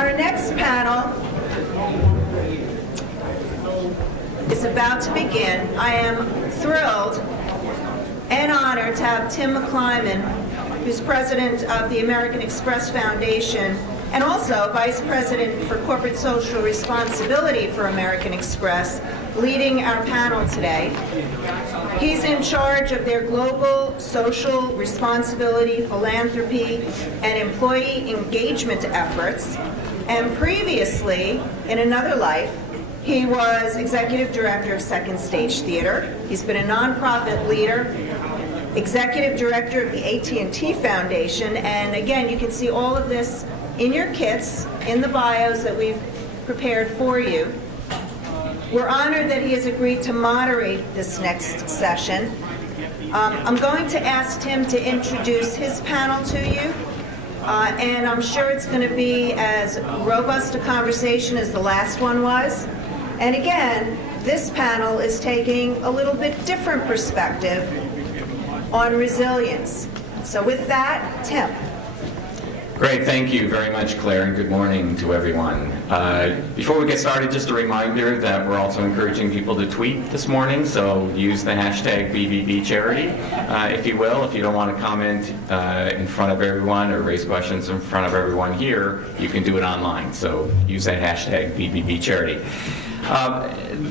Our next panel is about to begin. I am thrilled and honored to have Tim McClimon, who's president of the American Express Foundation and also vice president for corporate social responsibility for American Express, leading our panel today. He's in charge of their global social responsibility, philanthropy, and employee engagement efforts. And previously, in another life, he was executive director of Second Stage Theater. He's been a nonprofit leader, executive director of the AT&T Foundation, and again, you can see all of this in your kits, in the bios that we've prepared for you. We're honored that he has agreed to moderate this next session. I'm going to ask Tim to introduce his panel to you, and I'm sure it's going to be as robust a conversation as the last one was. And again, this panel is taking a little bit different perspective on resilience. So with that, Tim. Great, thank you very much, Claire, and good morning to everyone. Before we get started, just a reminder that we're also encouraging people to tweet this morning, so use the hashtag BBBCharity, if you will. If you don't want to comment in front of everyone or raise questions in front of everyone here, you can do it online, so use that hashtag BBBCharity.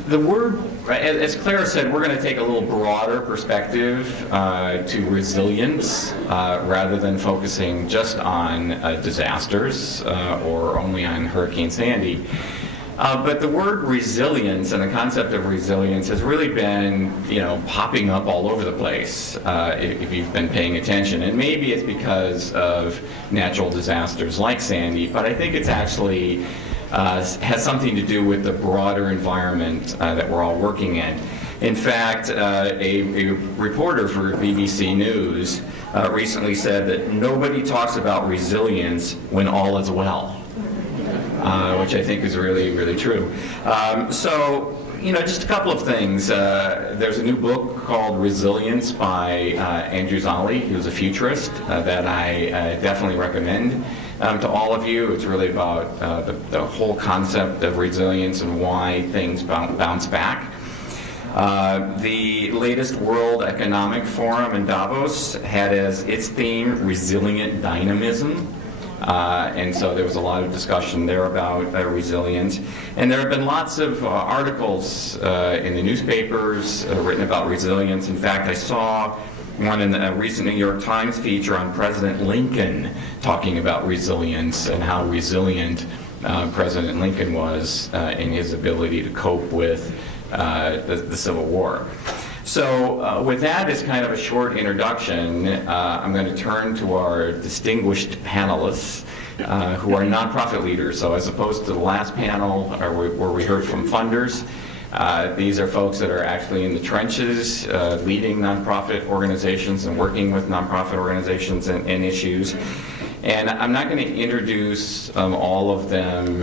The word, as Claire said, we're going to take a little broader perspective to resilience rather than focusing just on disasters or only on Hurricane Sandy. But the word resilience and the concept of resilience has really been, popping up all over the place if you've been paying attention. And maybe it's because of natural disasters like Sandy, but I think it's actually has something to do with the broader environment that we're all working in. In fact, a reporter for BBC News recently said that nobody talks about resilience when all is well, which I think is really, really true. So, just a couple of things. There's a new book called Resilience by Andrew Zolli, who's a futurist, that I definitely recommend to all of you. It's really about the whole concept of resilience and why things bounce back. The latest World Economic Forum in Davos had as its theme resilient dynamism. And so there was a lot of discussion there about resilience. And there have been lots of articles in the newspapers written about resilience. In fact, I saw one in a recent New York Times feature on President Lincoln talking about resilience and how resilient President Lincoln was in his ability to cope with the Civil War. So with that as kind of a short introduction, I'm going to turn to our distinguished panelists who are nonprofit leaders. So as opposed to the last panel where we heard from funders, these are folks that are actually in the trenches, leading nonprofit organizations and working with nonprofit organizations and issues. And I'm not going to introduce all of them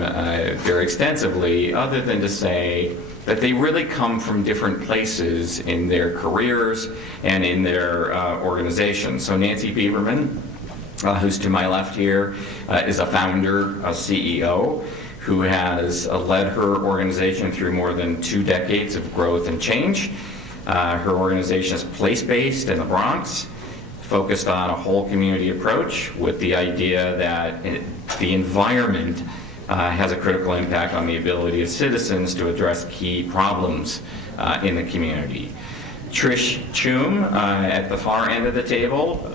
very extensively, other than to say that they really come from different places in their careers and in their organizations. So Nancy Biberman, who's to my left here, is a founder, a CEO, who has led her organization through more than 2 decades of growth and change. Her organization is place-based in the Bronx, focused on a whole community approach with the idea that the environment has a critical impact on the ability of citizens to address key problems in the community. Trish Tchume, at the far end of the table,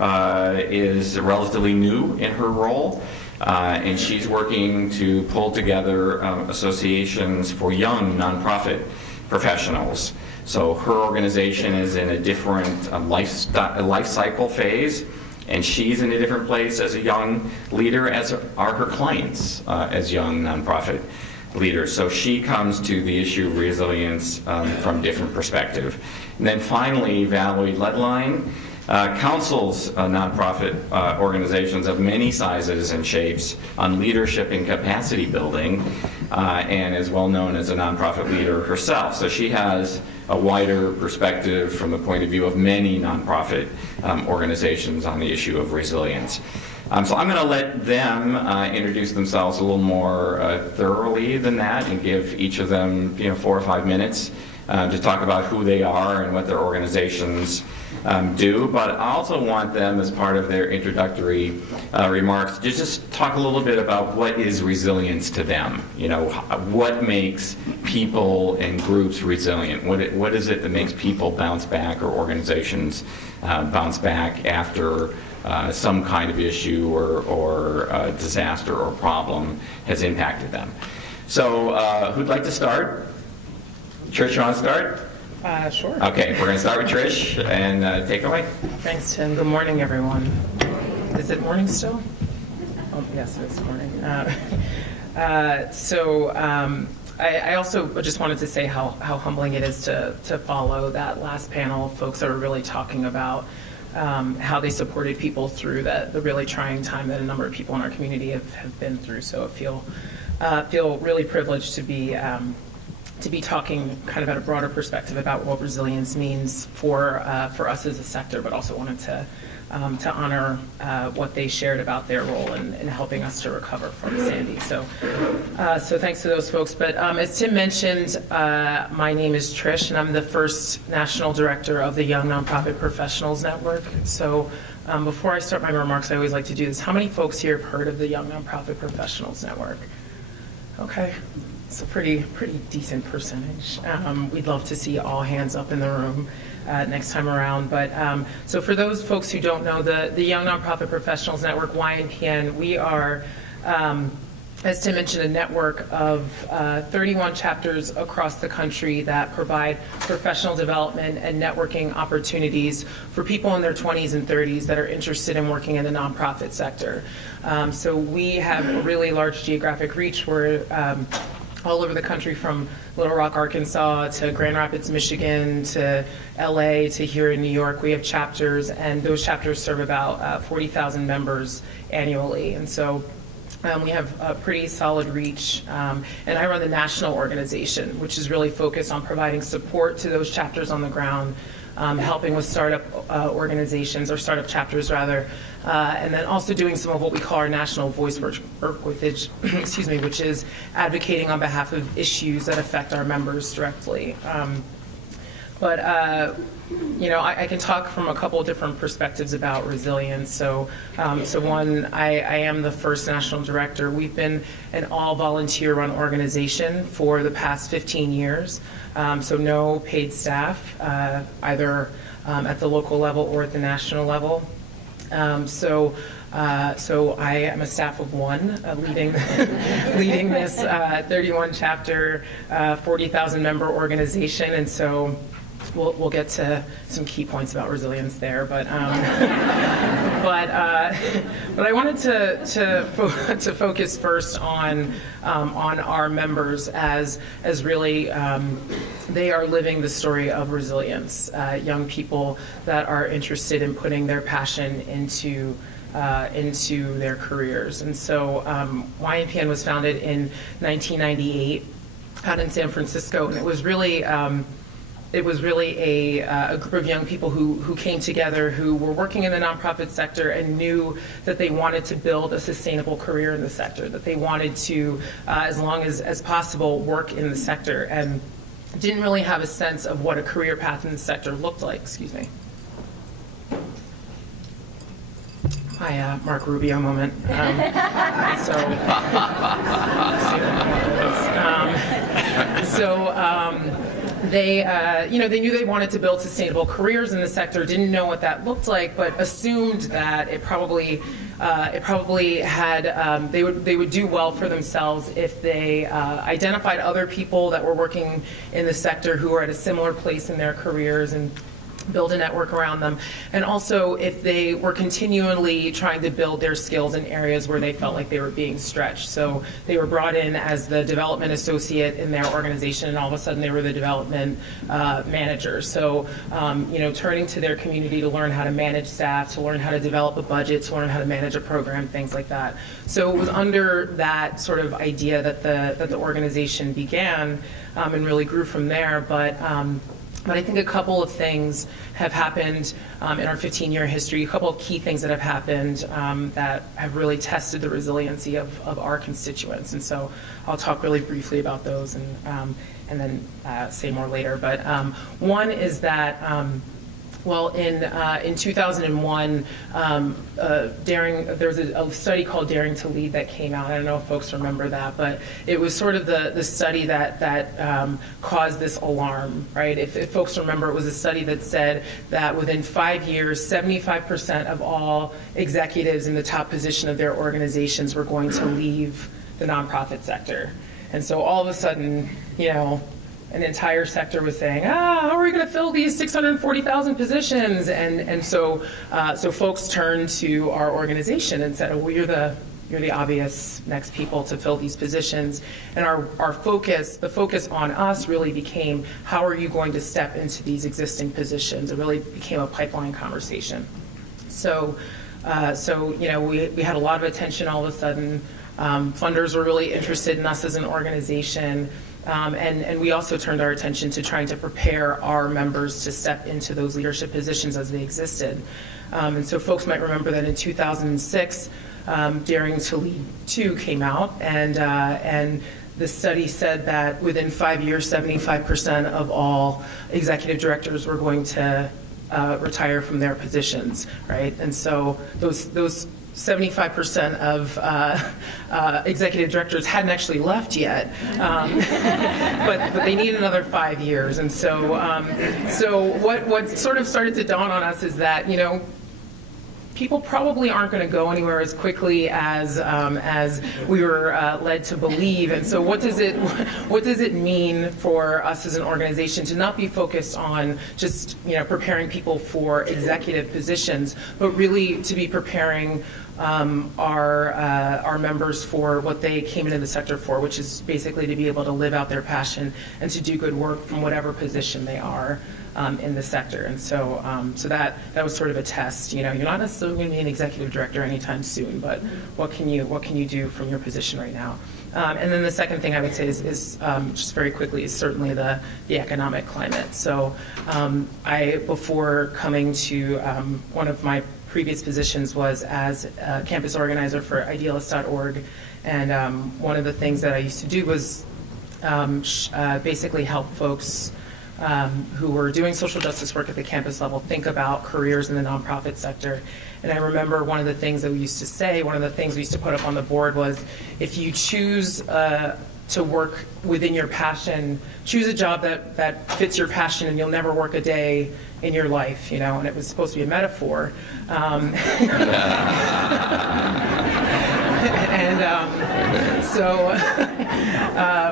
is relatively new in her role. And she's working to pull together associations for young nonprofit professionals. So her organization is in a different life cycle phase, and she's in a different place as a young leader, as are her clients as young nonprofit leaders. So she comes to the issue of resilience from different perspective. And then finally, Valyrie Laedlein counsels nonprofit organizations of many sizes and shapes on leadership and capacity building, and is well known as a nonprofit leader herself. So she has a wider perspective from the point of view of many nonprofit organizations on the issue of resilience. So I'm going to let them introduce themselves a little more thoroughly than that, and give each of them 4 or 5 minutes to talk about who they are and what their organizations do. But I also want them, as part of their introductory remarks, to just talk a little bit about what is resilience to them. What makes people and groups resilient? What is it that makes people bounce back, or organizations bounce back after some kind of issue or disaster or problem has impacted them? So who'd like to start? Trish, you want to start? Sure. Okay, we're going to start with Trish, and take it away. Thanks, Tim. Good morning, everyone. Is it morning still? Oh, yes, it's morning. I also just wanted to say how humbling it is to follow that last panel of folks that are really talking about how they supported people through the really trying time that a number of people in our community have been through. So I feel really privileged to be talking kind of at a broader perspective about what resilience means for us as a sector, but also wanted to honor what they shared about their role in helping us to recover from Sandy. So thanks to those folks. But as Tim mentioned, my name is Trish, and I'm the first national director of the Young Nonprofit Professionals Network. So before I start my remarks, I always like to do this. How many folks here have heard of the Young Nonprofit Professionals Network? Okay. It's a pretty decent percentage. We'd love to see all hands up in the room next time around. But so for those folks who don't know, the Young Nonprofit Professionals Network, YNPN, we are, as Tim mentioned, a network of 31 chapters across the country that provide professional development and networking opportunities for people in their 20s and 30s that are interested in working in the nonprofit sector. So we have a really large geographic reach. We're all over the country, from Little Rock, Arkansas, to Grand Rapids, Michigan, to LA, to here in New York. We have chapters, and those chapters serve about 40,000 members annually. And so we have a pretty solid reach. And I run the national organization, which is really focused on providing support to those chapters on the ground, helping with startup organizations, or startup chapters rather, and then also doing some of what we call our national voice work which is advocating on behalf of issues that affect our members directly. I can talk from a couple of different perspectives about resilience. So one, I am the first national director. We've been an all volunteer run organization for the past 15 years. So no paid staff, either at the local level or at the national level. So I am a staff of one, leading this 31 chapter, 40,000 member organization, and so we'll get to some key points about resilience there. But I wanted to focus first on our members as really they are living the story of resilience. Young people that are interested in putting their passion into their careers. And so YNPN was founded in 1998 out in San Francisco, and it was really a group of young people who came together, who were working in the nonprofit sector and knew that they wanted to build a sustainable career in the sector, that they wanted to, as long as possible, work in the sector, and didn't really have a sense of what a career path in the sector looked like. Excuse me. My Mark Rubio moment. They knew they wanted to build sustainable careers in the sector, didn't know what that looked like, but assumed that it probably had they would do well for themselves if they identified other people that were working in the sector who were at a similar place in their careers and build a network around them, and also if they were continually trying to build their skills in areas where they felt like they were being stretched. So they were brought in as the development associate in their organization, and all of a sudden they were the development manager. So turning to their community to learn how to manage staff, to learn how to develop a budget, to learn how to manage a program, things like that. So it was under that sort of idea that the organization began and really grew from there. But But I think a couple of things have happened in our 15-year history, a couple of key things that have happened that have really tested the resiliency of our constituents. And so I'll talk really briefly about those and then say more later. But one is that in 2001, there was a study called Daring to Lead that came out. I don't know if folks remember that, but it was sort of the study that caused this alarm, right? If folks remember, it was a study that said that within 5 years, 75% of all executives in the top position of their organizations were going to leave the nonprofit sector. And so all of a sudden, an entire sector was saying, how are we going to fill these 640,000 positions? And so folks turned to our organization and said, well, you're the obvious next people to fill these positions. And our focus, the focus on us really became, how are you going to step into these existing positions? It really became a pipeline conversation. So we had a lot of attention all of a sudden. Funders were really interested in us as an organization. And we also turned our attention to trying to prepare our members to step into those leadership positions as they existed. And so folks might remember that in 2006, Daring to Lead 2 came out, and the study said that within 5 years, 75% of all executive directors were going to retire from their positions, right? And so those 75% of executive directors hadn't actually left yet, but they need another 5 years. And so what sort of started to dawn on us is that, people probably aren't going to go anywhere as quickly as we were led to believe. And so what does it mean for us as an organization to not be focused on just preparing people for executive positions, but really to be preparing our members for what they came into the sector for, which is basically to be able to live out their passion and to do good work from whatever position they are in the sector. And so that was sort of a test. You're not necessarily going to be an executive director anytime soon, but what can you do from your position right now? And then the second thing I would say is just very quickly is certainly the economic climate. So before coming to one of my previous positions was as a campus organizer for idealist.org, and one of the things that I used to do was basically help folks who were doing social justice work at the campus level think about careers in the nonprofit sector. And I remember one of the things that we used to say, one of the things we used to put up on the board was, if you choose to work within your passion, choose a job that fits your passion and you'll never work a day in your life, and it was supposed to be a metaphor.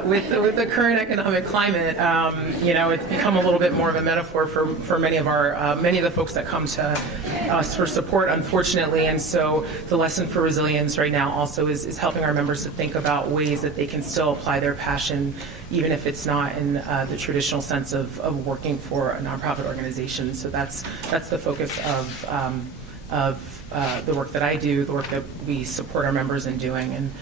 With the current economic climate, it's become a little bit more of a metaphor for many of the folks that come to us for support, unfortunately. And so the lesson for resilience right now also is helping our members to think about ways that they can still apply their passion, even if it's not in the traditional sense of working for a nonprofit organization. So that's the focus of the work that I do, the work that we support our members in doing, and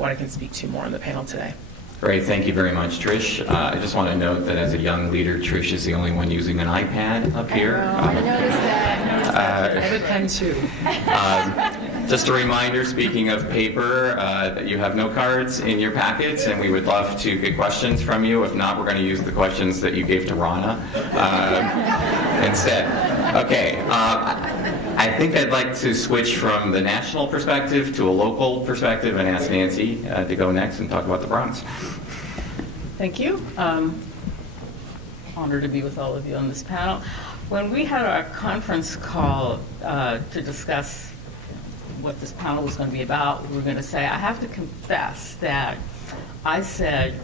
what I can speak to more on the panel today. Great, thank you very much, Trish. I just want to note that as a young leader, Trish is the only one using an iPad up here. I noticed that. I have a pen too. Just a reminder, speaking of paper, that you have note cards in your packets, and we would love to get questions from you. If not, we're going to use the questions that you gave to Rana instead. Okay. I think I'd like to switch from the national perspective to a local perspective and ask Nancy to go next and talk about the Bronx. Thank you. Honored to be with all of you on this panel. When we had our conference call to discuss what this panel was going to be about, we were going to say, I have to confess that I said,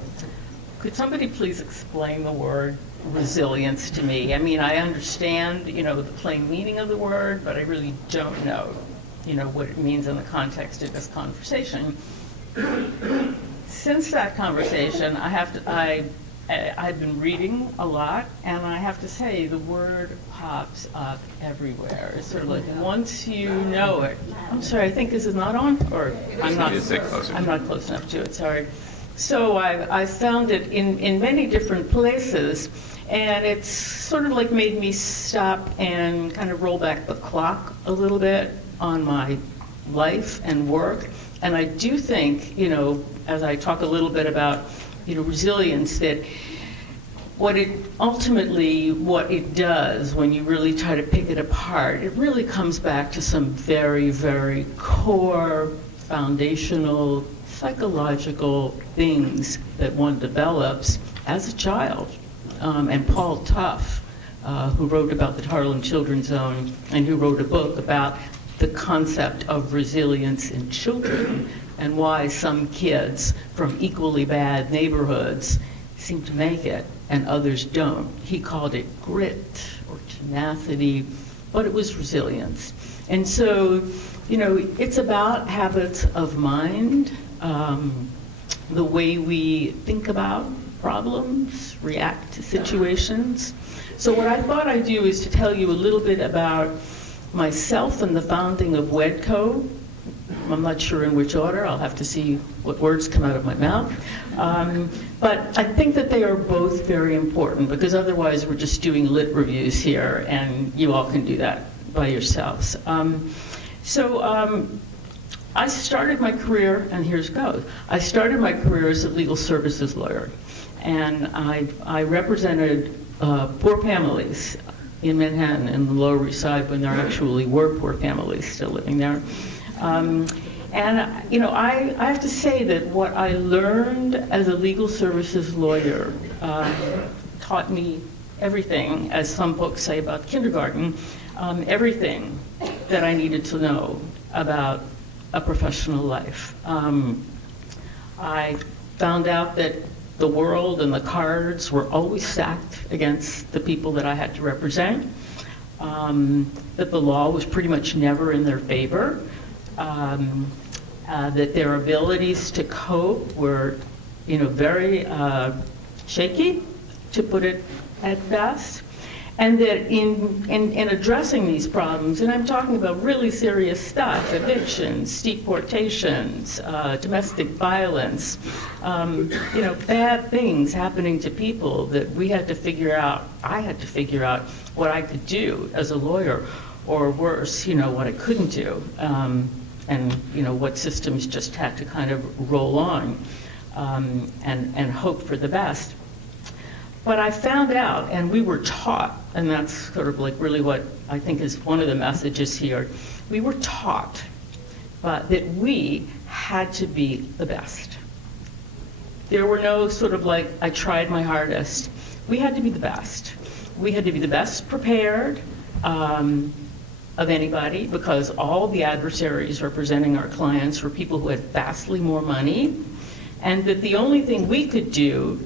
could somebody please explain the word resilience to me? I mean, I understand, the plain meaning of the word, but I really don't know, what it means in the context of this conversation. Since that conversation, I've been reading a lot, and I have to say the word pops up everywhere. It's sort of like once you know it. I'm sorry, I think this is not on, or I'm not close enough to it. Sorry. So I found it in many different places, And it's sort of like made me stop and kind of roll back the clock a little bit on my life and work. And I do think, as I talk a little bit about, resilience, that what it does when you really try to pick it apart, it really comes back to some very, very core, foundational, psychological things that one develops as a child. And Paul Tough, who wrote about the Harlem Children's Zone and who wrote a book about the concept of resilience in children and why some kids from equally bad neighborhoods seem to make it and others don't. He called it grit or tenacity, but it was resilience. And so, it's about habits of mind, the way we think about problems, react to situations. So what I thought I'd do is to tell you a little bit about myself and the founding of WHEDco. I'm not sure in which order. I'll have to see what words come out of my mouth. But I think that they are both very important, because otherwise we're just doing lit reviews here, and you all can do that by yourselves. I started my career, and here's goes. I started my career as a legal services lawyer, and I represented poor families in Manhattan and the Lower East Side when there actually were poor families still living there. I have to say that what I learned as a legal services lawyer taught me everything, as some books say about kindergarten, everything that I needed to know about a professional life. I found out that the world and the cards were always stacked against the people that I had to represent, that the law was pretty much never in their favor, that their abilities to cope were, very shaky, to put it at best, and that in addressing these problems, and I'm talking about really serious stuff, evictions, deportations, domestic violence, bad things happening to people, that we had to figure out, I had to figure out what I could do as a lawyer, or worse, what I couldn't do, and what systems just had to kind of roll on and hope for the best. But I found out, and we were taught, and that's sort of like really what I think is one of the messages here, we were taught that we had to be the best. There were no sort of like, I tried my hardest. We had to be the best. We had to be the best prepared of anybody, because all the adversaries representing our clients were people who had vastly more money, and that the only thing we could do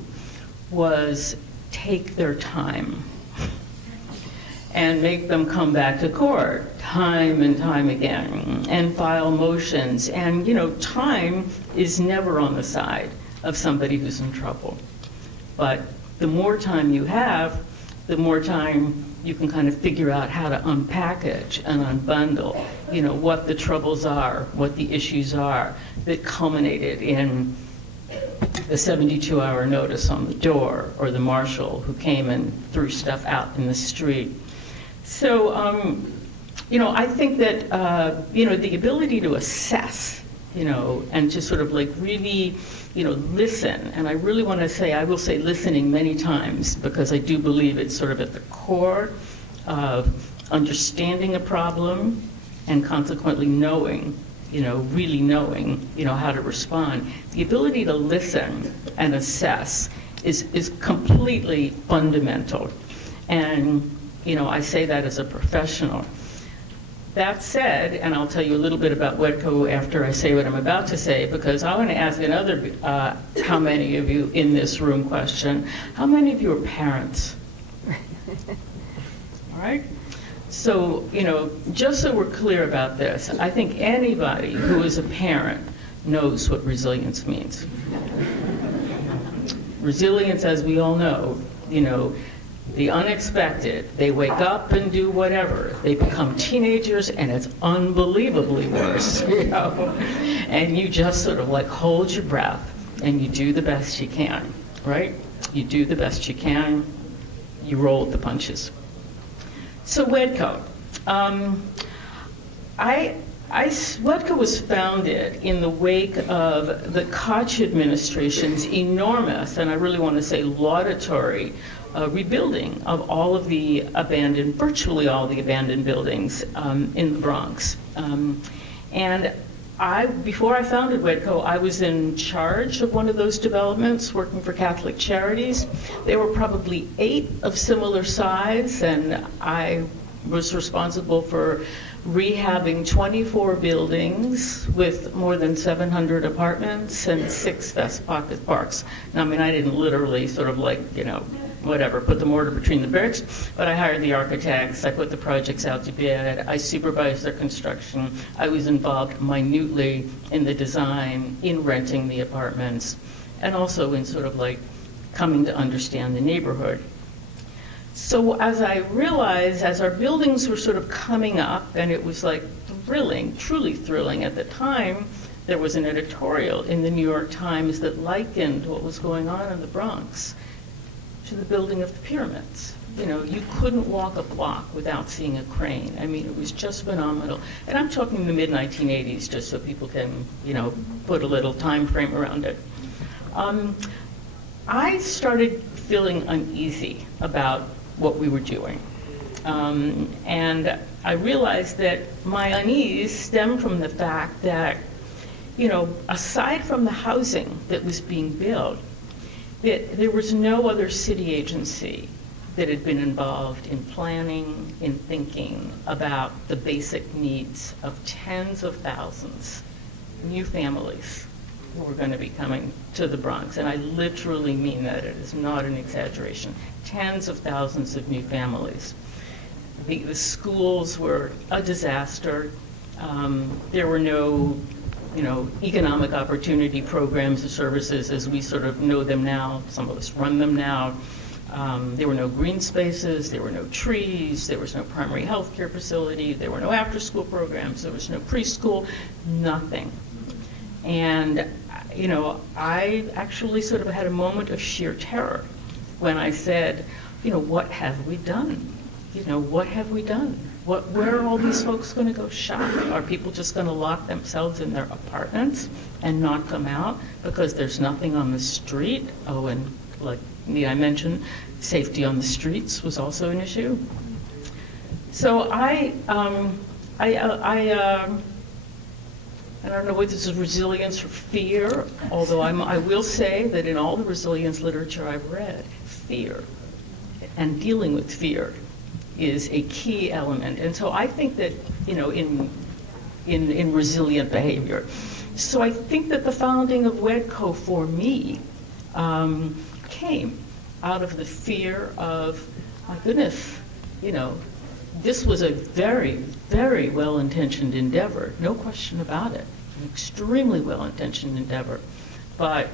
was take their time and make them come back to court time and time again and file motions. And time is never on the side of somebody who's in trouble. But the more time you have, the more time you can kind of figure out how to unpackage and unbundle, what the troubles are, what the issues are that culminated in the 72-hour notice on the door, or the marshal who came and threw stuff out in the street. So, I think that, the ability to assess, and to sort of like really, listen, and I really want to say, I will say listening many times, because I do believe it's sort of at the core of understanding a problem and consequently knowing, really knowing, how to respond. The ability to listen and assess is completely fundamental. And, I say that as a professional. That said, and I'll tell you a little bit about WHEDco after I say what I'm about to say, because I want to ask another, how many of you in this room question, how many of you are parents? All right? So, just so we're clear about this, I think anybody who is a parent knows what resilience means. Resilience, as we all know, the unexpected. They wake up and do whatever. They become teenagers, and it's unbelievably worse, And you just sort of like hold your breath, and you do the best you can, right? You do the best you can. you roll with the punches. So WHEDco. WHEDco was founded in the wake of the Koch administration's enormous, and I really want to say laudatory, rebuilding of all of the abandoned, virtually all the abandoned buildings in the Bronx. And before I founded WHEDco, I was in charge of one of those developments, working for Catholic Charities. There were probably 8 of similar size, and I was responsible for rehabbing 24 buildings with more than 700 apartments and 6 Best Pocket parks. Now, I mean, I didn't literally sort of like, whatever, put the mortar between the bricks, but I hired the architects, I put the projects out to bid, I supervised their construction, I was involved minutely in the design, in renting the apartments, and also in sort of like coming to understand the neighborhood. So as I realized, as our buildings were sort of coming up, and it was like thrilling, truly thrilling at the time, there was an editorial in the New York Times that likened what was going on in the Bronx to the building of the pyramids. You couldn't walk a block without seeing a crane. I mean, it was just phenomenal. And I'm talking the mid-1980s, just so people can, put a little time frame around it. I started feeling uneasy about what we were doing. And I realized that my unease stemmed from the fact that, aside from the housing that was being built, that there was no other city agency that had been involved in planning, in thinking about the basic needs of tens of thousands, new families who were going to be coming to the Bronx. And I literally mean that. It is not an exaggeration. Tens of thousands of new families. The schools were a disaster. There were no economic opportunity programs or services as we sort of know them now. Some of us run them now. There were no green spaces, there were no trees, there was no primary health care facility, there were no after-school programs, there was no preschool, nothing. And, I actually sort of had a moment of sheer terror when I said, what have we done? What have we done? Where are all these folks going to go shop? Are people just going to lock themselves in their apartments and not come out because there's nothing on the street? Oh, and like I mentioned, safety on the streets was also an issue. So I don't know whether this is resilience or fear, although I will say that in all the resilience literature I've read, fear and dealing with fear is a key element. And so I think that, in resilient behavior. So I think that the founding of WHEDco for me came out of the fear of, my goodness, this was a very, very well-intentioned endeavor, no question about it, an extremely well-intentioned endeavor. But,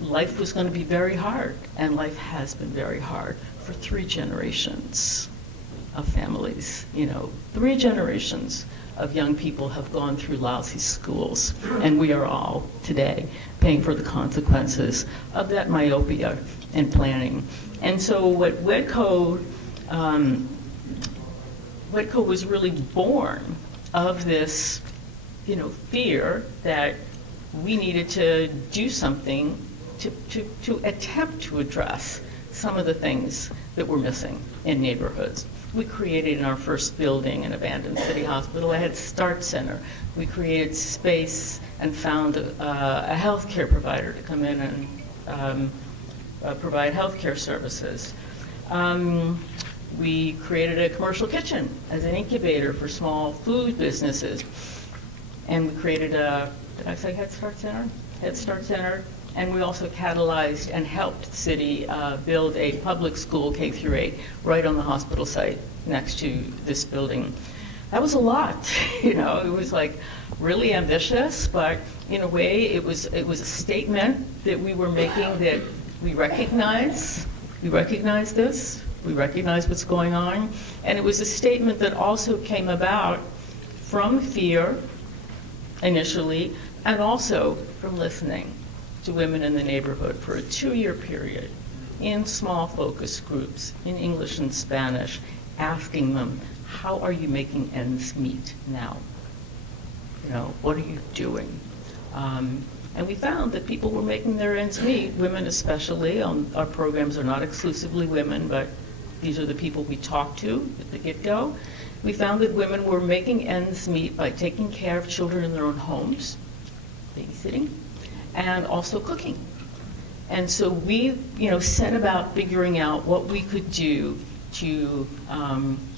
life was going to be very hard, and life has been very hard for 3 generations of families. 3 generations of young people have gone through lousy schools, and we are all today paying for the consequences of that myopia and planning. And so what WHEDco was really born of this, fear that we needed to do something to attempt to address some of the things that were missing in neighborhoods. We created in our first building, an abandoned city hospital, a Head Start center. We created space and found a healthcare provider to come in and provide healthcare services. We created a commercial kitchen as an incubator for small food businesses. And we created did I say Head Start Center? Head Start Center. And we also catalyzed and helped the city build a public school K-8 right on the hospital site next to this building. That was a lot, it was like really ambitious, but in a way it was a statement that we were making that we recognize this, we recognize what's going on, and it was a statement that also came about from fear initially, and also from listening to women in the neighborhood for a 2-year period. in small focus groups in English and Spanish, asking them, how are you making ends meet now? What are you doing? And we found that people were making their ends meet, women especially. Our programs are not exclusively women, but these are the people we talk to at the get-go. We found that women were making ends meet by taking care of children in their own homes, babysitting, and also cooking. And so we, set about figuring out what we could do to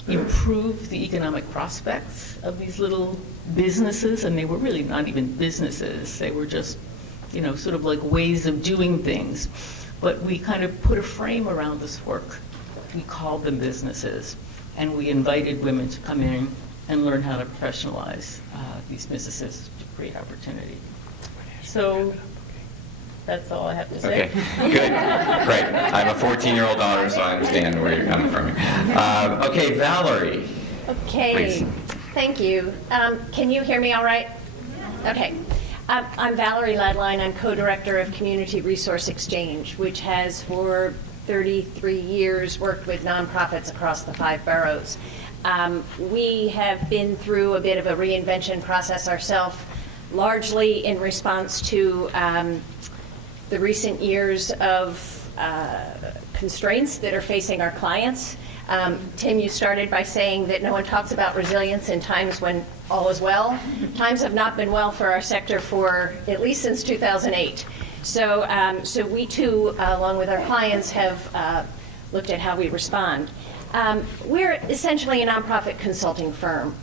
improve the economic prospects of these little businesses, and they were really not even businesses. They were just, sort of like ways of doing things. But we kind of put a frame around this work. We called them businesses, and we invited women to come in and learn how to professionalize these businesses to create opportunity. So that's all I have to say. Okay, good, great. I have a 14-year-old daughter, so I understand where you're coming from. Okay, Valyrie. Okay, Please. Thank you. Can you hear me all right? Okay. I'm Valyrie Laedlein. I'm co-director of Community Resource Exchange, which has for 33 years worked with nonprofits across the 5 boroughs. We have been through a bit of a reinvention process ourselves, largely in response to the recent years of constraints that are facing our clients. Tim, you started by saying that no one talks about resilience in times when all is well. Times have not been well for our sector for at least since 2008. So we too, along with our clients, have looked at how we respond. We're essentially a nonprofit consulting firm.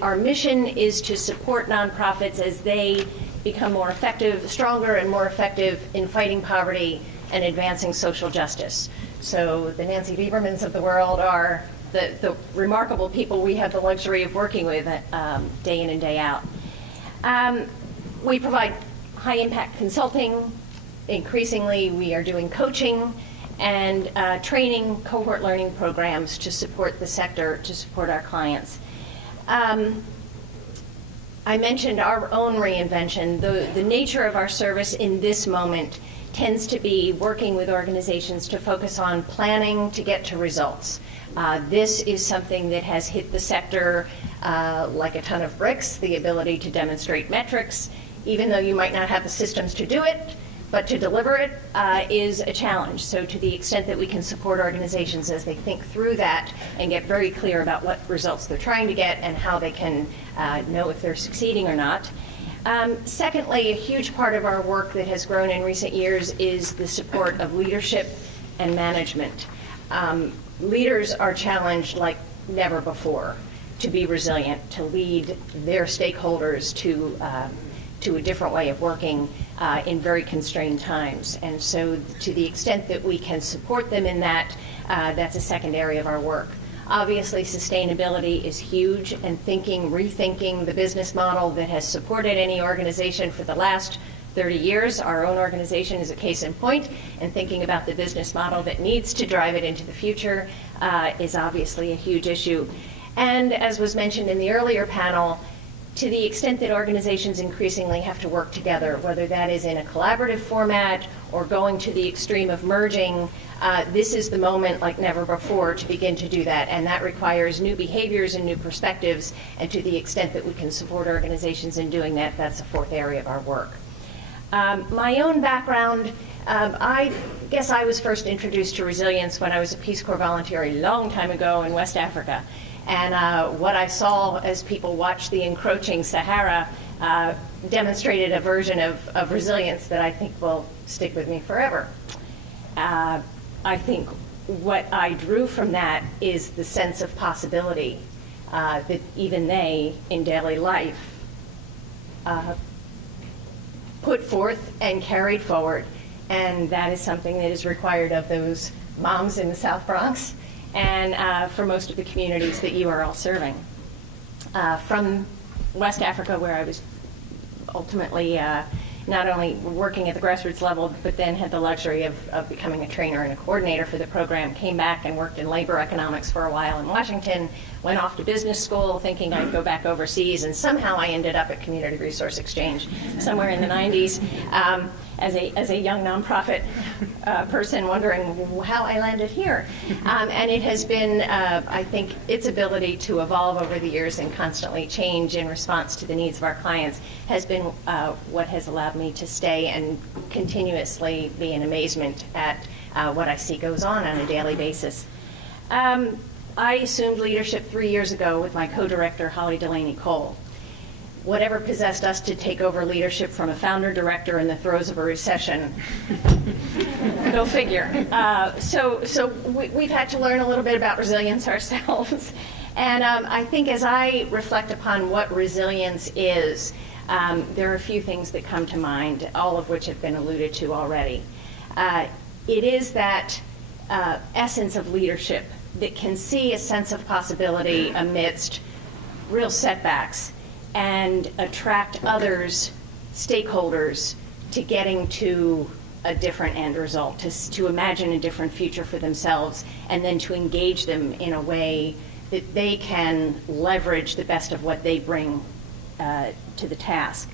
Our mission is to support nonprofits as they become more effective, stronger and more effective in fighting poverty and advancing social justice. So the Nancy Bibermans of the world are the remarkable people we have the luxury of working with day in and day out. We provide high-impact consulting. Increasingly, we are doing coaching and training, cohort learning programs to support the sector, to support our clients. I mentioned our own reinvention. The nature of our service in this moment tends to be working with organizations to focus on planning to get to results. This is something that has hit the sector like a ton of bricks, the ability to demonstrate metrics, even though you might not have the systems to do it, but to deliver it is a challenge. So to the extent that we can support organizations as they think through that and get very clear about what results they're trying to get and how they can know if they're succeeding or not. Secondly, a huge part of our work that has grown in recent years is the support of leadership and management. Leaders are challenged like never before to be resilient, to lead their stakeholders to a different way of working in very constrained times. And so to the extent that we can support them in that, that's a second area of our work. Obviously, sustainability is huge, and rethinking the business model that has supported any organization for the last 30 years. Our own organization is a case in point, and thinking about the business model that needs to drive it into the future is obviously a huge issue. And as was mentioned in the earlier panel, to the extent that organizations increasingly have to work together, whether that is in a collaborative format or going to the extreme of merging, this is the moment like never before to begin to do that. And that requires new behaviors and new perspectives. And to the extent that we can support organizations in doing that, that's the fourth area of our work. My own background, I guess I was first introduced to resilience when I was a Peace Corps volunteer a long time ago in West Africa. And what I saw as people watched the encroaching Sahara demonstrated a version of resilience that I think will stick with me forever. I think what I drew from that is the sense of possibility that even they, in daily life, put forth and carried forward. And that is something that is required of those moms in the South Bronx and for most of the communities that you are all serving. From West Africa, where I was ultimately not only working at the grassroots level, but then had the luxury of becoming a trainer and a coordinator for the program, came back and worked in labor economics for a while in Washington, went off to business school thinking I'd go back overseas, and somehow I ended up at Community Resource Exchange somewhere in the 90s. as a young nonprofit person wondering how I landed here. And it has been, I think, its ability to evolve over the years and constantly change in response to the needs of our clients has been what has allowed me to stay and continuously be in amazement at what I see goes on a daily basis. I assumed leadership 3 years ago with my co-director, Holly Delaney-Cole. Whatever possessed us to take over leadership from a founder director in the throes of a recession. Go figure. So we've had to learn a little bit about resilience ourselves. And I think as I reflect upon what resilience is, there are a few things that come to mind, all of which have been alluded to already. It is that essence of leadership that can see a sense of possibility amidst real setbacks and attract others, stakeholders, to getting to a different end result, to imagine a different future for themselves, and then to engage them in a way that they can leverage the best of what they bring to the task.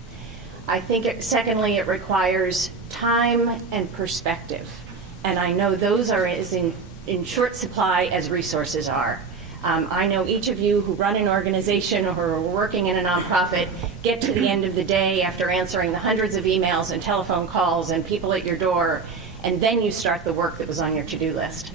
I think, secondly, it requires time and perspective. And I know those are as in short supply as resources are. I know each of you who run an organization or are working in a nonprofit get to the end of the day after answering the hundreds of emails and telephone calls and people at your door, and then you start the work that was on your to-do list.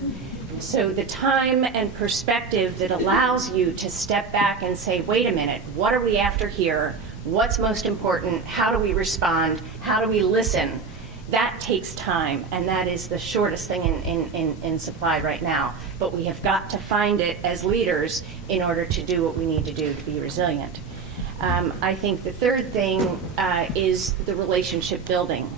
So the time and perspective that allows you to step back and say, wait a minute, what are we after here? What's most important? How do we respond? How do we listen? That takes time, and that is the shortest thing in supply right now. But we have got to find it as leaders in order to do what we need to do to be resilient. I think the third thing is the relationship building.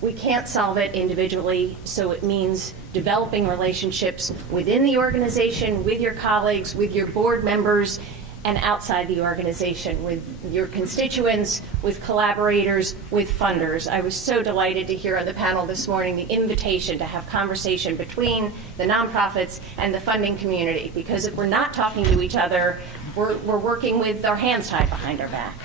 We can't solve it individually, so it means developing relationships within the organization, with your colleagues, with your board members, and outside the organization, with your constituents, with collaborators, with funders. I was so delighted to hear on the panel this morning the invitation to have conversation between the nonprofits and the funding community, because if we're not talking to each other, we're working with our hands tied behind our back.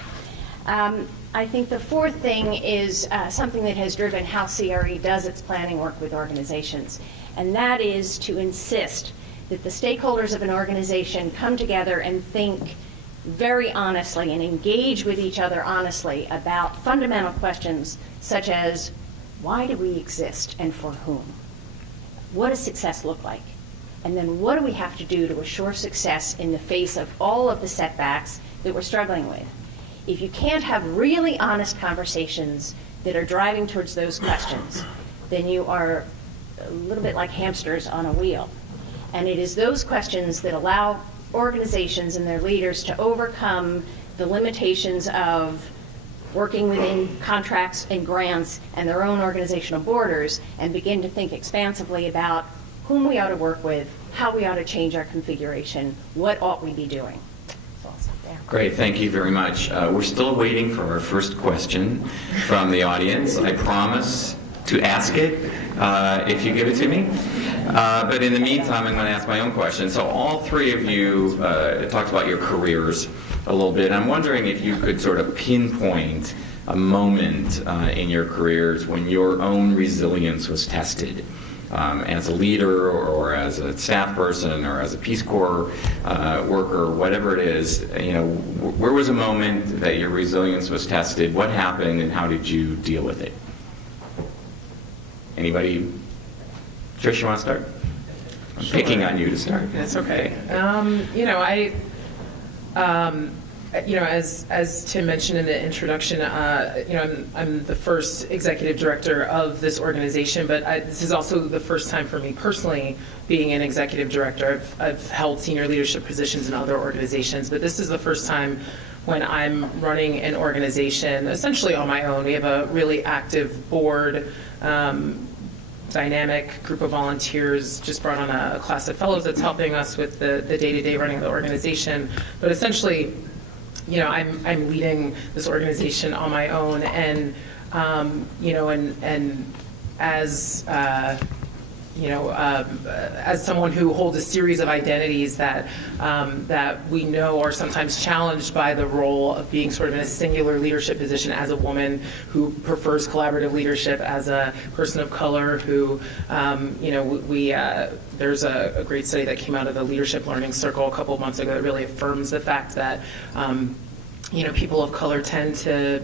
I think the fourth thing is something that has driven how CRE does its planning work with organizations, and that is to insist that the stakeholders of an organization come together and think very honestly and engage with each other honestly about fundamental questions such as, why do we exist and for whom? What does success look like? And then what do we have to do to assure success in the face of all of the setbacks that we're struggling with? If you can't have really honest conversations that are driving towards those questions, then you are a little bit like hamsters on a wheel. And it is those questions that allow organizations and their leaders to overcome the limitations of working within contracts and grants and their own organizational borders, and begin to think expansively about whom we ought to work with, how we ought to change our configuration, what ought we be doing. Great, thank you very much. We're still waiting for our first question from the audience. I promise to ask it if you give it to me. But in the meantime, I'm going to ask my own question. So all three of you talked about your careers a little bit. I'm wondering if you could sort of pinpoint a moment in your careers when your own resilience was tested. As a leader or as a staff person or as a Peace Corps worker, whatever it is, where was a moment that your resilience was tested? What happened and how did you deal with it? Anybody? Trish, you want to start? I'm picking on you to start. That's okay. As Tim mentioned in the introduction, I'm the first executive director of this organization, but this is also the first time for me personally being an executive director. I've held senior leadership positions in other organizations, but this is the first time when I'm running an organization essentially on my own. We have a really active board, dynamic group of volunteers, just brought on a class of fellows that's helping us with the day-to-day running of the organization. But essentially, I'm leading this organization on my own, and as as someone who holds a series of identities that we know are sometimes challenged by the role of being sort of in a singular leadership position as a woman who prefers collaborative leadership, as a person of color who, there's a great study that came out of the Leadership Learning Circle a couple of months ago that really affirms the fact that, people of color tend to,